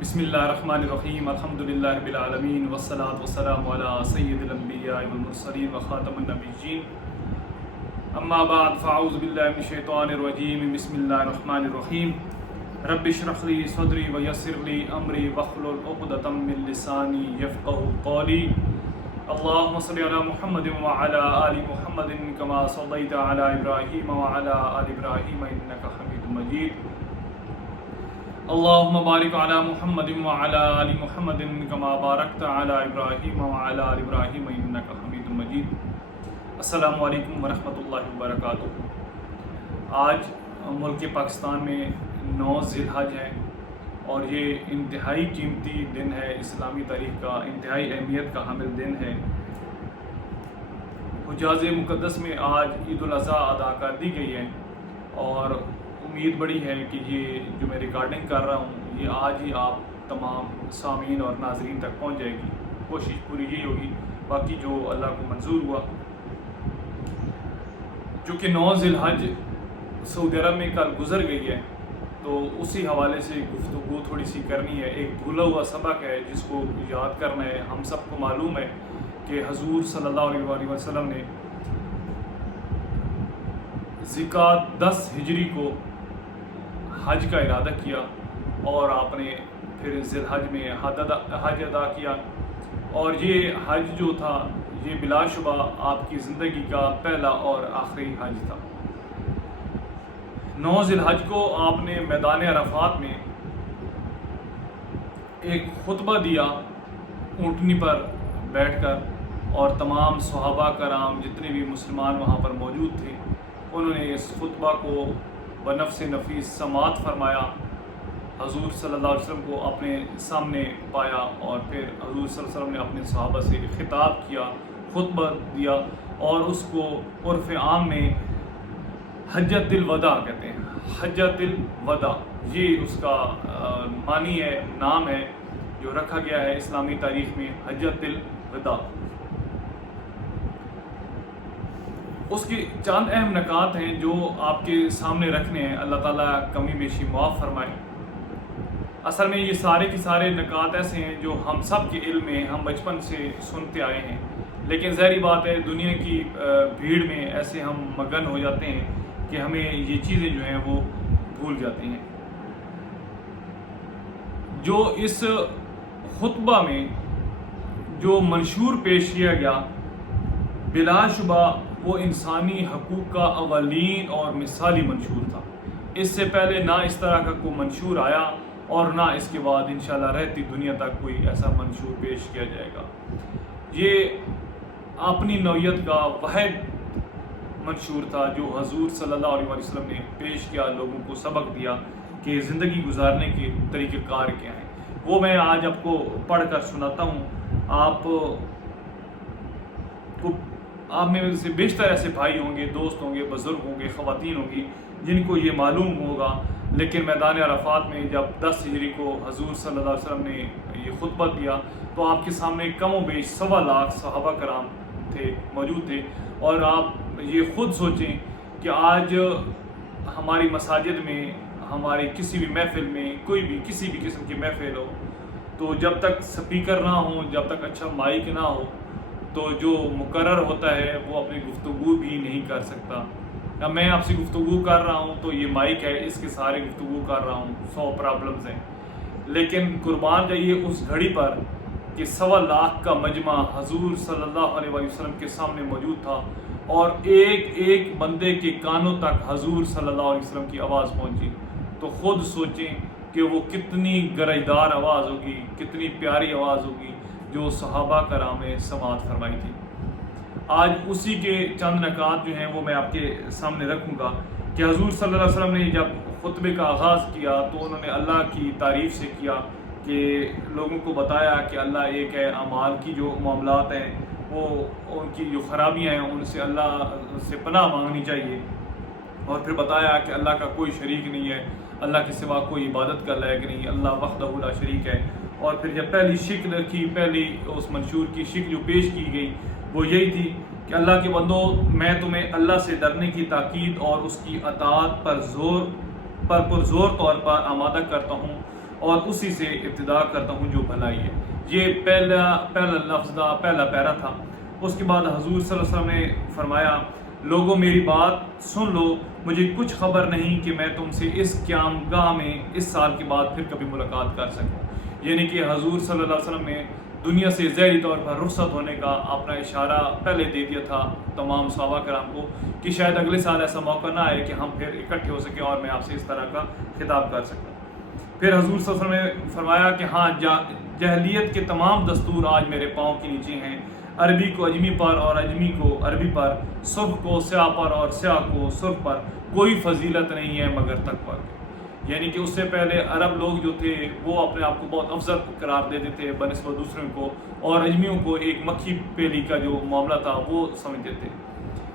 بسم اللہ الرحمن الرحیم الحمدللہ رب العالمین والصلاة والسلام علی سید الانبیاء والمرسلین وخاتم النبیین اما بعد فاعوذ باللہ من الشیطان الرجیم بسم اللہ الرحمن الرحیم رب اشرح لی صدری ویسر لی امری واحلل عقدۃ من لسانی یفقهوا قولی اللہم صل علی محمد وعلی آل محمد کما صلیت علی ابراہیم وعلی آل ابراہیم انک حمید مجید اللہم بارک علی محمد وعلی آل محمد کما بارکت علی ابراہیم وعلی آل ابراہیم انک حمید مجید۔ السلام علیکم ورحمۃ اللہ وبرکاتہ۔ آج ملک پاکستان میں 9 ذی الحج ہے اور یہ انتہائی قیمتی دن ہے، اسلامی تاریخ کا انتہائی اہمیت کا حامل دن ہے۔ حجاز مقدس میں آج عید الاضحیٰ ادا کر دی گئی ہے اور امید بڑی ہے کہ یہ جو میں ریکارڈنگ کر رہا ہوں یہ آج ہی آپ تمام سامعین اور ناظرین تک پہنچ جائے گی۔ کوشش پوری یہی ہوگی، باقی جو اللہ کو منظور ہوا۔ چونکہ 9 ذی الحج سعودی عرب میں کل گزر گئی ہے تو اسی حوالے سے گفتگو تھوڑی سی کرنی ہے۔ ایک بھولا ہوا سبق ہے جس کو یاد کرنا ہے۔ ہم سب کو معلوم ہے کہ حضور صلی اللہ علیہ وسلم نے ذکات 10 ہجری کو حج کا ارادہ کیا اور آپ نے پھر ذی الحج میں حج ادا کیا، اور یہ حج جو تھا یہ بلا شبہ آپ کی زندگی کا پہلا اور آخری حج تھا۔ 9 ذی الحج کو آپ نے میدان عرفات میں ایک خطبہ دیا اونٹنی پر بیٹھ کر، اور تمام صحابہ کرام جتنے بھی مسلمان وہاں پر موجود تھے انہوں نے اس خطبہ کو بنفس نفیس سماعت فرمایا۔ حضور صلی اللہ علیہ وسلم کو اپنے سامنے پایا اور پھر حضور صلی اللہ علیہ وسلم نے اپنے صحابہ سے خطاب کیا، خطبہ دیا، اور اس کو عرف عام میں حجۃ الوداع کہتے ہیں۔ حجۃ الوداع یہ اس کا معنی ہے، نام ہے جو رکھا گیا ہے اسلامی تاریخ میں، حجۃ الوداع۔ اس کی چند اہم نکات ہیں جو آپ کے سامنے رکھنے ہیں، اللہ تعالیٰ کمی بیشی معاف فرمائے۔ اصل میں یہ سارے کے سارے نکات ایسے ہیں جو ہم سب کے علم میں ہم بچپن سے سنتے آئے ہیں، لیکن ظاہری بات ہے دنیا کی بھیڑ میں ایسے ہم مگن ہو جاتے ہیں کہ ہمیں یہ چیزیں جو ہیں وہ بھول جاتی ہیں۔ جو اس خطبہ میں جو منشور پیش کیا گیا بلا شبہ وہ انسانی حقوق کا اولین اور مثالی منشور تھا۔ اس سے پہلے نہ اس طرح کا کوئی منشور آیا اور نہ اس کے بعد انشاءاللہ رہتی دنیا تک کوئی ایسا منشور پیش کیا جائے گا۔ یہ اپنی نوعیت کا واحد منشور تھا جو حضور صلی اللہ علیہ وسلم نے پیش کیا، لوگوں کو سبق دیا کہ زندگی گزارنے کے طریقہ کار کیا ہیں۔ وہ میں آج آپ کو پڑھ کر سناتا ہوں۔ آپ میں سے بیشتر ایسے بھائی ہوں گے، دوست ہوں گے، بزرگ ہوں گے، خواتین ہوں گی جن کو یہ معلوم ہوگا، لیکن میدان عرفات میں جب 10 ہجری کو حضور صلی اللہ علیہ وسلم نے یہ خطبہ دیا تو آپ کے سامنے کم و بیش 1.25 لاکھ صحابہ کرام موجود تھے، اور آپ یہ خود سوچیں کہ آج ہماری مساجد میں، ہماری کسی بھی محفل میں، کوئی بھی کسی بھی قسم کی محفل ہو تو جب تک سپیکر نہ ہو، جب تک اچھا مائک نہ ہو تو جو مقرر ہوتا ہے وہ اپنی گفتگو بھی نہیں کر سکتا۔ اب میں آپ سے گفتگو کر رہا ہوں تو یہ مائک ہے، اس کے سارے گفتگو کر رہا ہوں، 100 پرابلمز ہیں، لیکن قربان جائیے اس گھڑی پر کہ 1.25 لاکھ کا مجمع حضور صلی اللہ علیہ وسلم کے سامنے موجود تھا، اور ایک ایک بندے کے کانوں تک حضور صلی اللہ علیہ وسلم کی آواز پہنچی، تو خود سوچیں کہ وہ کتنی گرجدار آواز ہوگی، کتنی پیاری آواز ہوگی جو صحابہ کرام نے سماعت فرمائی تھی۔ آج اسی کے چند نکات جو ہیں وہ میں آپ کے سامنے رکھوں گا کہ حضور صلی اللہ علیہ وسلم نے جب خطبے کا آغاز کیا تو انہوں نے اللہ کی تعریف سے کیا، کہ لوگوں کو بتایا کہ اللہ ایک ہے، اعمال کی جو معاملات ہیں وہ ان کی جو خرابیاں ہیں ان سے اللہ سے پناہ مانگنی چاہیے، اور پھر بتایا کہ اللہ کا کوئی شریک نہیں ہے، اللہ کے سوا کوئی عبادت کا لائق نہیں، اللہ وحدہ لا شریک ہے۔ اور پھر جب پہلی شکل رکھی، پہلی اس منشور کی شکل جو پیش کی گئی وہ یہی تھی کہ اللہ کے بندو، میں تمہیں اللہ سے ڈرنے کی تاکید اور اس کی اطاعت پر پرزور طور پر آمادہ کرتا ہوں، اور اسی سے ابتدا کرتا ہوں جو بھلائی ہے۔ یہ پہلا لفظ تھا، پہلا پیرا تھا۔ اس کے بعد حضور صلی اللہ علیہ وسلم نے فرمایا لوگوں میری بات سن لو، مجھے کچھ خبر نہیں کہ میں تم سے اس قیام گاہ میں اس سال کے بعد پھر کبھی ملاقات کر سکوں۔ یعنی کہ حضور صلی اللہ علیہ وسلم نے دنیا سے ظاہری طور پر رخصت ہونے کا اپنا اشارہ پہلے دے دیا تھا تمام صحابہ کرام کو کہ شاید اگلے سال ایسا موقع نہ آئے کہ ہم پھر اکٹھے ہو سکیں اور میں آپ سے اس طرح کا خطاب کر سکوں۔ پھر حضور صلی اللہ علیہ وسلم نے فرمایا کہ ہاں جاہلیت کے تمام دستور آج میرے پاؤں کے نیچے ہیں، عربی کو اجمی پر اور اجمی کو عربی پر، سرخ کو سیاہ پر اور سیاہ کو سرخ پر، کوئی فضیلت نہیں ہے مگر تقویٰ کی۔ یعنی کہ اس سے پہلے عرب لوگ جو تھے وہ اپنے آپ کو بہت افضل قرار دیتے تھے بنسبت دوسروں کو، اور اجمیوں کو ایک مکھی پیلی کا جو معاملہ تھا وہ سمجھتے تھے۔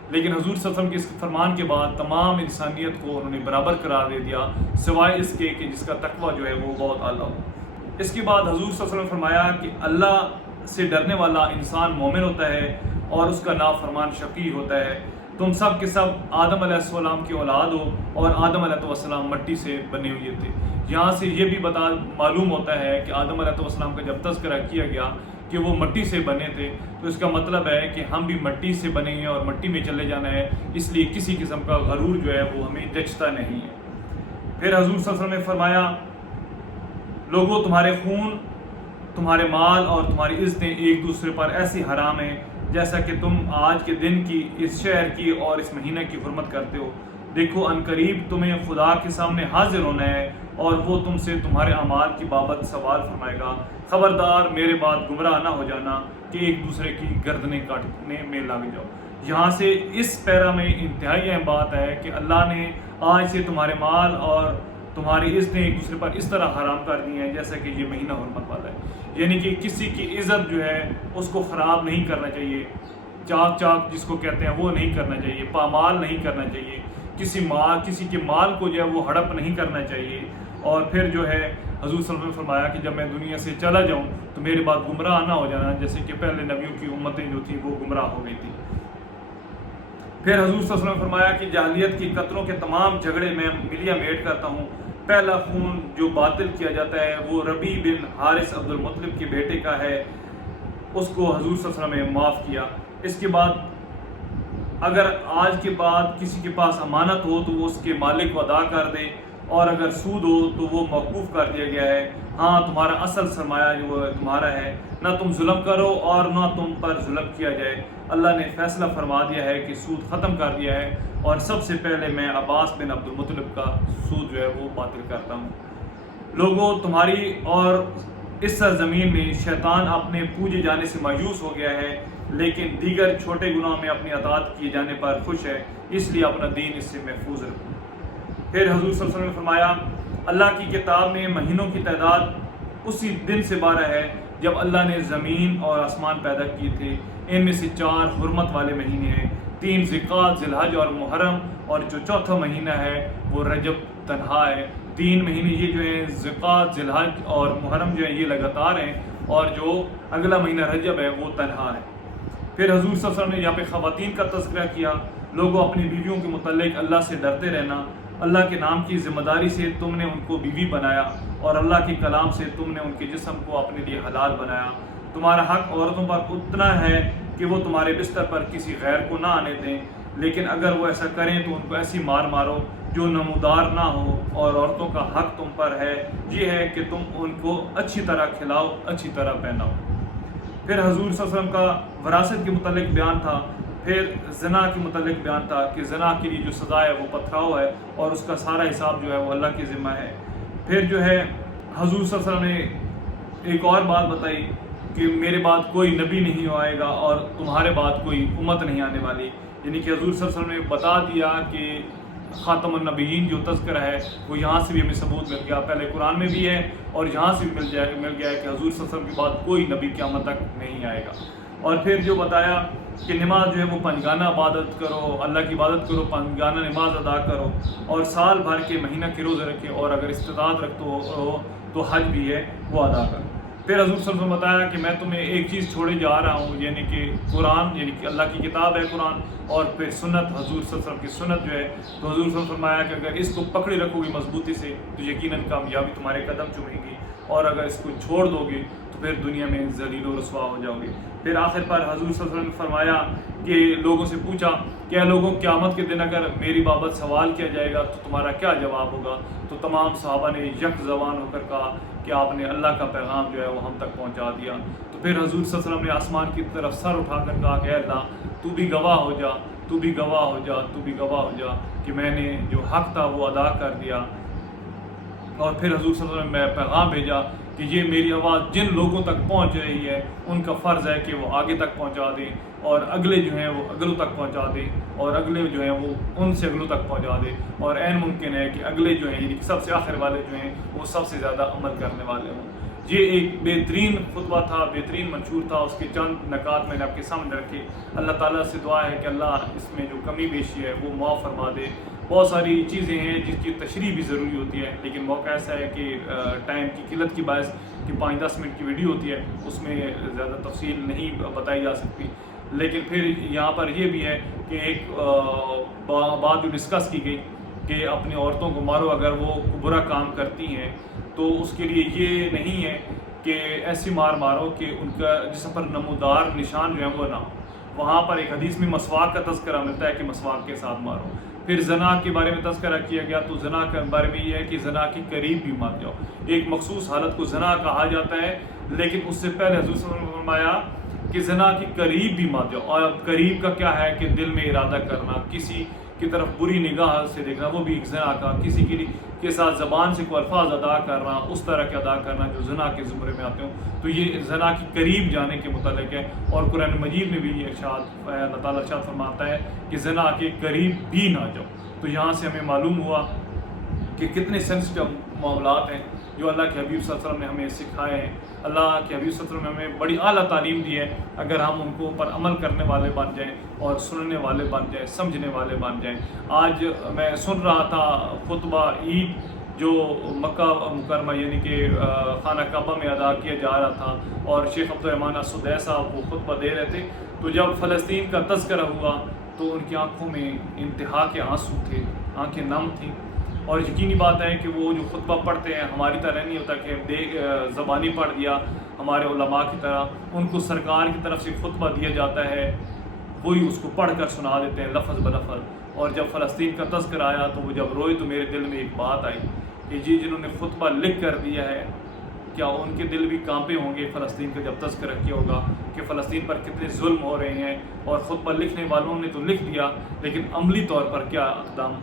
لیکن حضور صلی اللہ علیہ وسلم کے اس فرمان کے بعد تمام انسانیت کو انہوں نے برابر قرار دے دیا، سوائے اس کے کہ جس کا تقویٰ جو ہے وہ بہت اعلیٰ ہو۔ اس کے بعد حضور صلی اللہ علیہ وسلم نے فرمایا کہ اللہ سے ڈرنے والا انسان مومن ہوتا ہے اور اس کا نافرمان شقی ہوتا ہے۔ تم سب کے سب آدم علیہ السلام کی اولاد ہو اور آدم علیہ السلام مٹی سے بنے ہوئے تھے۔ یہاں سے یہ بھی معلوم ہوتا ہے کہ آدم علیہ السلام کا جب تذکرہ کیا گیا کہ وہ مٹی سے بنے تھے تو اس کا مطلب ہے کہ ہم بھی مٹی سے بنے ہیں اور مٹی میں چلے جانا ہے، اس لیے کسی قسم کا غرور جو ہے وہ ہمیں جچتا نہیں ہے۔ پھر حضور صلی اللہ علیہ وسلم نے فرمایا لوگوں تمہارے خون، تمہارے مال اور تمہاری عزتیں ایک دوسرے پر ایسی حرام ہیں جیسا کہ تم آج کے دن کی، اس شہر کی اور اس مہینہ کی حرمت کرتے ہو۔ دیکھو عنقریب تمہیں خدا کے سامنے حاضر ہونا ہے اور وہ تم سے تمہارے اعمال کی بابت سوال فرمائے گا۔ خبردار میرے بعد گمراہ نہ ہو جانا کہ ایک دوسرے کی گردنیں کاٹنے میں لگ جاؤ۔ یہاں سے اس پیرا میں انتہائی اہم بات ہے کہ اللہ نے آج سے تمہارے مال اور تمہاری عزتیں ایک دوسرے پر اس طرح حرام کر دی ہیں جیسا کہ یہ مہینہ حرمت والا ہے۔ یعنی کہ کسی کی عزت جو ہے اس کو خراب نہیں کرنا چاہیے، چاک جس کو کہتے ہیں وہ نہیں کرنا چاہیے، پامال نہیں کرنا چاہیے، کسی کے مال کو جو ہے وہ ہڑپ نہیں کرنا چاہیے۔ اور پھر جو ہے حضور صلی اللہ علیہ وسلم نے فرمایا کہ جب میں دنیا سے چلا جاؤں تو میرے بعد گمراہ نہ ہو جانا جیسے کہ پہلے نبیوں کی امتیں جو تھیں وہ گمراہ ہو گئی تھیں۔ پھر حضور صلی اللہ علیہ وسلم نے فرمایا کہ جاہلیت کی قتلوں کے تمام جھگڑے میں ملیا میٹ کرتا ہوں۔ پہلا خون جو باطل کیا جاتا ہے وہ ربیع بن حارث عبد المطلب کے بیٹے کا ہے، اس کو حضور صلی اللہ علیہ وسلم نے معاف کیا۔ اس کے بعد اگر آج کے بعد کسی کے پاس امانت ہو تو وہ اس کے مالک کو ادا کر دے، اور اگر سود ہو تو وہ موقوف کر دیا گیا ہے۔ ہاں تمہارا اصل سرمایہ جو ہے تمہارا ہے، نہ تم ظلم کرو اور نہ تم پر ظلم کیا جائے۔ اللہ نے فیصلہ فرما دیا ہے کہ سود ختم کر دیا ہے، اور سب سے پہلے میں عباس بن عبد المطلب کا سود جو ہے وہ باطل کرتا ہوں۔ لوگوں تمہاری اور اس سرزمین میں شیطان اپنے پوجے جانے سے مایوس ہو گیا ہے، لیکن دیگر چھوٹے گناہ میں اپنی اطاعت کیے جانے پر خوش ہے، اس لیے اپنا دین اس سے محفوظ رکھو۔ پھر حضور صلی اللہ علیہ وسلم نے فرمایا اللہ کی کتاب میں مہینوں کی تعداد اسی دن سے 12 ہے جب اللہ نے زمین اور آسمان پیدا کیے تھے۔ ان میں سے 4 حرمت والے مہینے ہیں، 3 ذوالقعدہ، ذی الحج اور محرم، اور جو چوتھا مہینہ ہے وہ رجب تنہا ہے۔ 3 مہینے یہ جو ہیں ذوالقعدہ، ذی الحج اور محرم جو ہیں یہ لگاتار ہیں، اور جو اگلا مہینہ رجب ہے وہ تنہا ہے۔ پھر حضور صلی اللہ علیہ وسلم نے یہاں پہ خواتین کا تذکرہ کیا۔ لوگوں اپنی بیویوں کے متعلق اللہ سے ڈرتے رہنا، اللہ کے نام کی ذمہ داری سے تم نے ان کو بیوی بنایا، اور اللہ کے کلام سے تم نے ان کے جسم کو اپنے لیے حلال بنایا۔ تمہارا حق عورتوں پر اتنا ہے کہ وہ تمہارے بستر پر کسی غیر کو نہ آنے دیں، لیکن اگر وہ ایسا کریں تو ان کو ایسی مار مارو جو نمودار نہ ہو، اور عورتوں کا حق تم پر ہے یہ ہے کہ تم ان کو اچھی طرح کھلاؤ، اچھی طرح پہناؤ۔ پھر حضور صلی اللہ علیہ وسلم کا وراثت کے متعلق بیان تھا، پھر زنا کے متعلق بیان تھا کہ زنا کے لیے جو سزا ہے وہ پتھراؤ ہے، اور اس کا سارا حساب جو ہے وہ اللہ کی ذمہ ہے۔ پھر جو ہے حضور صلی اللہ علیہ وسلم نے ایک اور بات بتائی کہ میرے بعد کوئی نبی نہیں آئے گا اور تمہارے بعد کوئی امت نہیں آنے والی، یعنی کہ حضور صلی اللہ علیہ وسلم نے بتا دیا کہ خاتم النبیین جو تذکرہ ہے وہ یہاں سے بھی ہمیں ثبوت مل گیا، پہلے قرآن میں بھی ہے اور یہاں سے بھی مل گیا ہے کہ حضور صلی اللہ علیہ وسلم کے بعد کوئی نبی قیامت تک نہیں آئے گا۔ اور پھر جو بتایا کہ نماز جو ہے وہ پنجگانہ عبادت کرو، اللہ کی عبادت کرو، پنجگانہ نماز ادا کرو، اور سال بھر کے مہینہ کے روزے رکھے، اور اگر استطاعت رکھتے ہو تو حج بھی ہے وہ ادا کرو۔ پھر حضور صلی اللہ علیہ وسلم نے بتایا کہ میں تمہیں ایک چیز چھوڑے جا رہا ہوں، یعنی کہ قرآن، یعنی کہ اللہ کی کتاب ہے قرآن، اور پھر سنت، حضور صلی اللہ علیہ وسلم کی سنت جو ہے۔ تو حضور صلی اللہ علیہ وسلم نے فرمایا کہ اگر اس کو پکڑے رکھو گے مضبوطی سے تو یقیناً کامیابی تمہارے قدم چومیں گی، اور اگر اس کو چھوڑ دو گے تو پھر دنیا میں ذلیل و رسوا ہو جاؤ گے۔ پھر آخر پر حضور صلی اللہ علیہ وسلم نے فرمایا کہ لوگوں سے پوچھا کہ اے لوگوں، قیامت کے دن اگر میری بابت سوال کیا جائے گا تو تمہارا کیا جواب ہوگا؟ تو تمام صحابہ نے یک زبان ہو کر کہا کہ آپ نے اللہ کا پیغام جو ہے وہ ہم تک پہنچا دیا۔ تو پھر حضور صلی اللہ علیہ وسلم نے آسمان کی طرف سر اٹھا کر کہا کہ اے اللہ، تو بھی گواہ ہو جا، تو بھی گواہ ہو جا، تو بھی گواہ ہو جا کہ میں نے جو حق تھا وہ ادا کر دیا۔ اور پھر حضور صلی اللہ علیہ وسلم نے پیغام بھیجا کہ یہ میری آواز جن لوگوں تک پہنچ رہی ہے ان کا فرض ہے کہ وہ آگے تک پہنچا دیں، اور اگلے جو ہیں وہ اگلوں تک پہنچا دیں، اور اگلے جو ہیں وہ ان سے اگلوں تک پہنچا دیں، اور عین ممکن ہے کہ اگلے جو ہیں یعنی کہ سب سے آخر والے جو ہیں وہ سب سے زیادہ عمل کرنے والے ہوں۔ یہ ایک بہترین خطبہ تھا، بہترین منشور تھا، اس کے چند نکات میں نے آپ کے سامنے رکھے۔ اللہ تعالیٰ سے دعا ہے کہ اللہ اس میں جو کمی بیشی ہے وہ معاف فرما دے۔ بہت ساری چیزیں ہیں جس کی تشریح بھی ضروری ہوتی ہے، لیکن موقع ایسا ہے کہ ٹائم کی قلت کی باعث کہ 5-10 منٹ کی ویڈیو ہوتی ہے، اس میں زیادہ تفصیل نہیں بتائی جا سکتی۔ لیکن پھر یہاں پر یہ بھی ہے کہ ایک بات جو ڈسکس کی گئی کہ اپنی عورتوں کو مارو اگر وہ برا کام کرتی ہیں، تو اس کے لیے یہ نہیں ہے کہ ایسی مارو کہ ان کا جسم پر نمودار نشان جو ہے وہ نہ ہو۔ وہاں پر ایک حدیث میں مسواک کا تذکرہ ملتا ہے کہ مسواک کے ساتھ مارو۔ پھر زنا کے بارے میں تذکرہ کیا گیا، تو زنا کے بارے میں یہ ہے کہ زنا کی قریب بھی مت جاؤ۔ ایک مخصوص حالت کو زنا کہا جاتا ہے، لیکن اس سے پہلے حضور صلی اللہ علیہ وسلم نے فرمایا کہ زنا کی قریب بھی مت جاؤ۔ اور قریب کا کیا ہے کہ دل میں ارادہ کرنا، کسی کی طرف بری نگاہ سے دیکھنا، وہ بھی ایک زنا کا، کسی کے ساتھ زبان سے کوئی الفاظ ادا کرنا، اس طرح کے ادا کرنا جو زنا کے زمرے میں آتے ہوں، تو یہ زنا کی قریب جانے کے متعلق ہے۔ اور قرآن مجید میں بھی یہ ارشاد اللہ تعالیٰ ارشاد فرماتا ہے کہ زنا کے قریب بھی نہ جاؤ۔ تو یہاں سے ہمیں معلوم ہوا کہ کتنے سینسٹیو معاملات ہیں جو اللہ کے حبیب صلی اللہ علیہ وسلم نے ہمیں سکھائے ہیں۔ اللہ کے حبیب صلی اللہ علیہ وسلم نے ہمیں بڑی اعلیٰ تعلیم دی ہے، اگر ہم ان کو پر عمل کرنے والے بن جائیں اور سننے والے بن جائیں، سمجھنے والے بن جائیں۔ آج میں سن رہا تھا خطبہ عید جو مکہ مکرمہ یعنی کہ خانہ کعبہ میں ادا کیا جا رہا تھا، اور شیخ عبدالرحمٰن السدیس صاحب وہ خطبہ دے رہے تھے، تو جب فلسطین کا تذکرہ ہوا تو ان کی آنکھوں میں انتہا کے آنسو تھے، آنکھیں نم تھیں۔ اور یقینی بات ہے کہ وہ جو خطبہ پڑھتے ہیں ہماری طرح نہیں ہوتا کہ زبانی پڑھ دیا ہمارے علماء کی طرح، ان کو سرکار کی طرف سے خطبہ دیا جاتا ہے، وہی اس کو پڑھ کر سنا دیتے ہیں لفظ بلفظ۔ اور جب فلسطین کا تذکرہ آیا تو وہ جب روئے تو میرے دل میں ایک بات آئی کہ جی جنہوں نے خطبہ لکھ کر دیا ہے، کیا ان کے دل بھی کانپے ہوں گے فلسطین کا جب تذکرہ کیا ہوگا کہ فلسطین پر کتنے ظلم ہو رہے ہیں، اور خطبہ لکھنے والوں نے تو لکھ دیا لیکن عملی طور پر کیا اقدام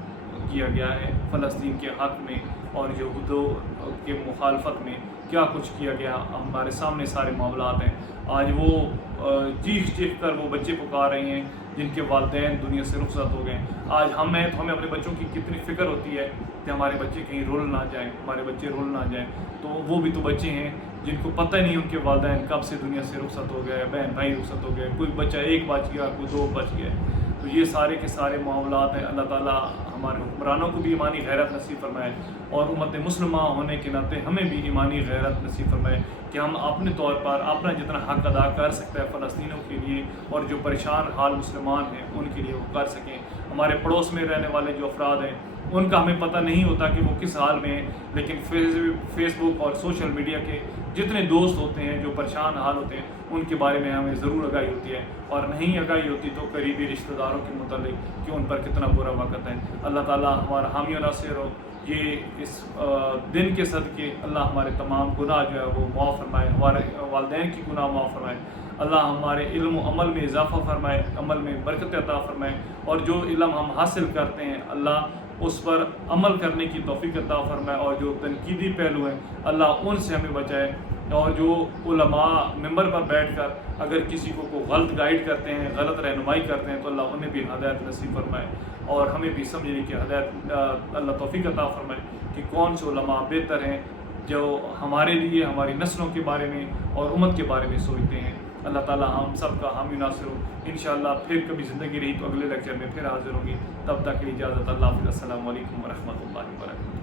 کیا گیا ہے فلسطین کے حق میں اور یہودوں کے مخالفت میں کیا کچھ کیا گیا، ہمارے سامنے سارے معاملات ہیں۔ آج وہ چیخ چیخ کر وہ بچے پکار رہے ہیں جن کے والدین دنیا سے رخصت ہو گئے۔ آج ہم ہیں تو ہمیں اپنے بچوں کی کتنی فکر ہوتی ہے کہ ہمارے بچے کہیں رول نہ جائیں، ہمارے بچے رول نہ جائیں، تو وہ بھی تو بچے ہیں جن کو پتہ نہیں ان کے والدین کب سے دنیا سے رخصت ہو گئے، بہن بھائی رخصت ہو گئے، کوئی بچہ ایک بچ گیا، کوئی 2 بچ گئے۔ تو یہ سارے کے سارے معاملات ہیں۔ اللہ تعالیٰ ہمارے حکمرانوں کو بھی ایمانی غیرت نصیب فرمائے، اور امت مسلمہ ہونے کے ناطے ہمیں بھی ایمانی غیرت نصیب فرمائے کہ ہم اپنے طور پر اپنا جتنا حق ادا کر سکتا ہے فلسطینیوں کے لیے، اور جو پریشان حال مسلمان ہیں ان کے لیے وہ کر سکیں۔ ہمارے پڑوس میں رہنے والے جو افراد ہیں ان کا ہمیں پتہ نہیں ہوتا کہ وہ کس حال میں ہیں، لیکن فیس بک اور سوشل میڈیا کے جتنے دوست ہوتے ہیں جو پریشان حال ہوتے ہیں ان کے بارے میں ہمیں ضرور آگاہی ہوتی ہے، اور نہیں آگاہی ہوتی تو قریبی رشتہ داروں کے متعلق کہ ان پر کتنا برا وقت ہے۔ اللہ تعالیٰ ہمارا حامی و ناصر ہو۔ یہ اس دن کے صدقے اللہ ہمارے تمام گناہ جو ہے وہ معاف فرمائے، ہمارے والدین کی گناہ معاف فرمائے، اللہ ہمارے علم و عمل میں اضافہ فرمائے، عمل میں برکت عطا فرمائے، اور جو علم ہم حاصل کرتے ہیں اللہ اس پر عمل کرنے کی توفیق عطا فرمائے، اور جو تنقیدی پہلو ہیں اللہ ان سے ہمیں بچائے، اور جو علماء ممبر پر بیٹھ کر اگر کسی کو غلط گائیڈ کرتے ہیں، غلط رہنمائی کرتے ہیں تو اللہ انہیں بھی ہدایت نصیب فرمائے، اور ہمیں بھی سمجھنے کی ہدایت اللہ توفیق عطا فرمائے کہ کون سے علماء بہتر ہیں جو ہمارے لیے، ہماری نسلوں کے بارے میں اور امت کے بارے میں سوچتے ہیں۔ اللہ تعالیٰ ہم سب کا حامی ناصر ہو۔ انشاءاللہ پھر کبھی زندگی رہی تو اگلے لیکچر میں پھر حاضر ہوں گی، تب تک کی اجازت، اللہ حافظ، السلام علیکم ورحمۃ اللہ وبرکاتہ۔